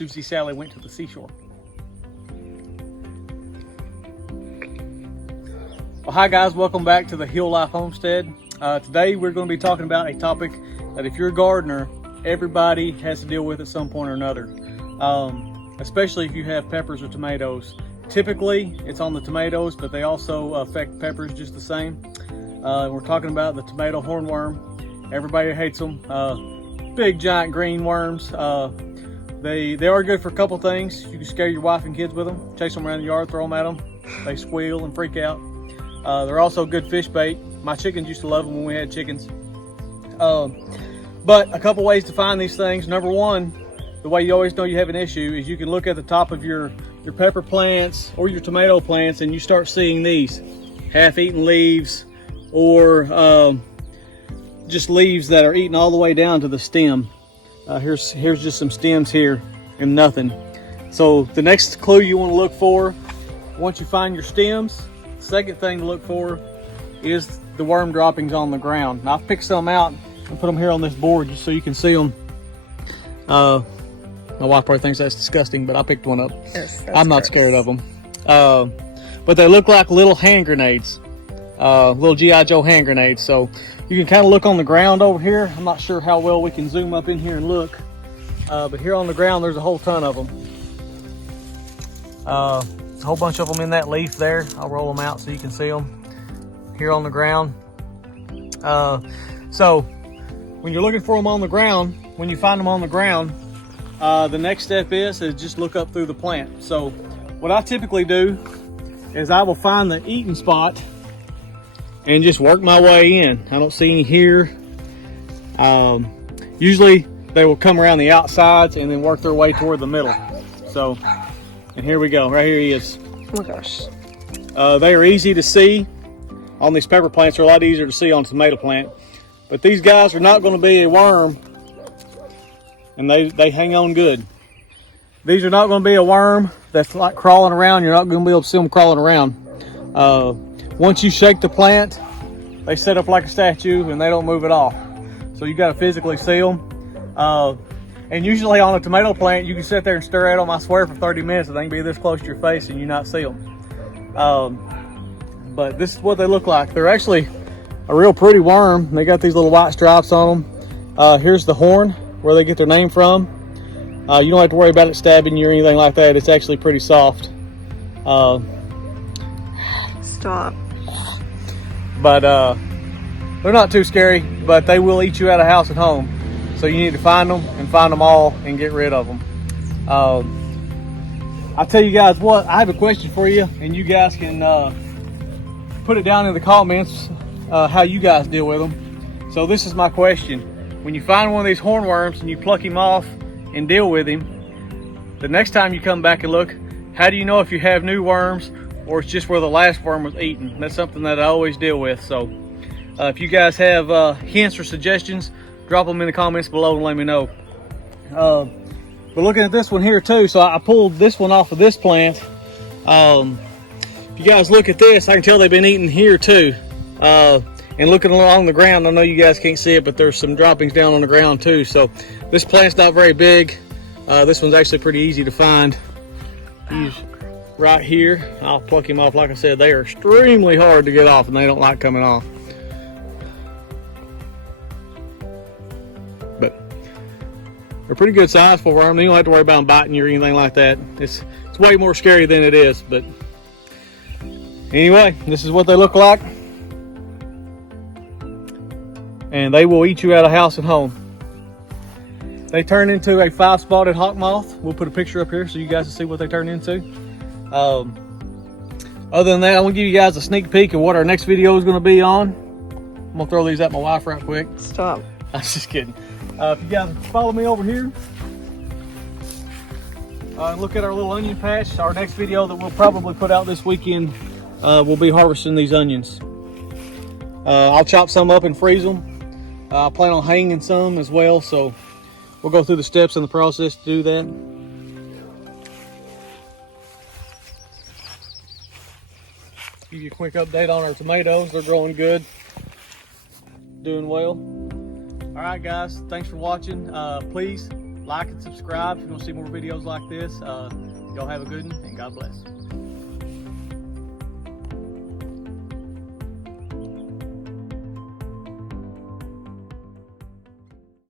Susie Sally went to the seashore. Well, hi guys, welcome back to the Hill Life Homestead. Today we're going to be talking about a topic that if you're a gardener, everybody has to deal with at some point or another. Especially if you have peppers or tomatoes. Typically it's on the tomatoes, but they also affect peppers just the same. We're talking about the tomato hornworm. Everybody hates them. Big giant green worms. They are good for a couple things. You can scare your wife and kids with them, chase them around the yard, throw them at them. They squeal and freak out. They're also good fish bait. My chickens used to love them when we had chickens. But a couple ways to find these things. Number one, the way you always know you have an issue is you can look at the top of your pepper plants or your tomato plants and you start seeing these half-eaten leaves or just leaves that are eaten all the way down to the stem. Here's just some stems here and nothing. So the next clue you want to look for, once you find your stems, the second thing to look for is the worm droppings on the ground. Now, I've picked some out and put them here on this board just so you can see them. My wife probably thinks that's disgusting, but I picked one up. Yes, I'm not scared of them. But they look like little hand grenades, little G.I. Joe hand grenades. So you can kind of look on the ground over here. I'm not sure how well we can zoom up in here and look. But here on the ground, there's a whole ton of them. A whole bunch of them in that leaf there. I'll roll them out so you can see them here on the ground. So when you're looking for them on the ground, when you find them on the ground, the next step is just look up through the plant. So what I typically do is I will find the eating spot and just work my way in. I don't see any here. Usually they will come around the outsides and then work their way toward the middle. So, and here we go. Right here he is. Oh my gosh. They are easy to see on these pepper plants. They're a lot easier to see on a tomato plant. But these guys are not going to be a worm, and they hang on good. These are not going to be a worm that's like crawling around. You're not going to be able to see them crawling around. Once you shake the plant, they set up like a statue and they don't move at all. So you got to physically see them. And usually on a tomato plant, you can sit there and stare at them, I swear, for 30 minutes and they can be this close to your face and you not see them. But this is what they look like. They're actually a real pretty worm. They got these little white stripes on them. Here's the horn, where they get their name from. You don't have to worry about it stabbing you or anything like that. It's actually pretty soft. Stop. But they're not too scary, but they will eat you out of house and home. So you need to find them and find them all and get rid of them. I'll tell you guys what, I have a question for you, and you guys can put it down in the comments how you guys deal with them. So this is my question. When you find one of these hornworms and you pluck him off and deal with him, the next time you come back and look, how do you know if you have new worms or it's just where the last worm was eaten? That's something that I always deal with. So if you guys have hints or suggestions, drop them in the comments below and let me know. But looking at this one here too, so I pulled this one off of this plant. If you guys look at this, I can tell they've been eating here too. And looking along the ground, I know you guys can't see it, but there's some droppings down on the ground too. So this plant's not very big. This one's actually pretty easy to find. He's right here. I'll pluck him off. Like I said, they are extremely hard to get off and they don't like coming off. But they're pretty good size for a worm. You don't have to worry about them biting you or anything like that. It's way more scary than it is. But anyway, this is what they look like. And they will eat you out of house and home. They turn into a 5-spotted hawk moth. We'll put a picture up here so you guys can see what they turn into. Other than that, I'm gonna give you guys a sneak peek of what our next video is gonna be on. I'm gonna throw these at my wife right quick. Stop. I'm just kidding. If you guys follow me over here, look at our little onion patch. Our next video that we'll probably put out this weekend, we'll be harvesting these onions. I'll chop some up and freeze them. I plan on hanging some as well, so we'll go through the steps in the process to do that. Give you a quick update on our tomatoes. They're growing good, doing well. All right, guys, thanks for watching. Please like and subscribe if you want to see more videos like this. Y'all have a good one, and God bless.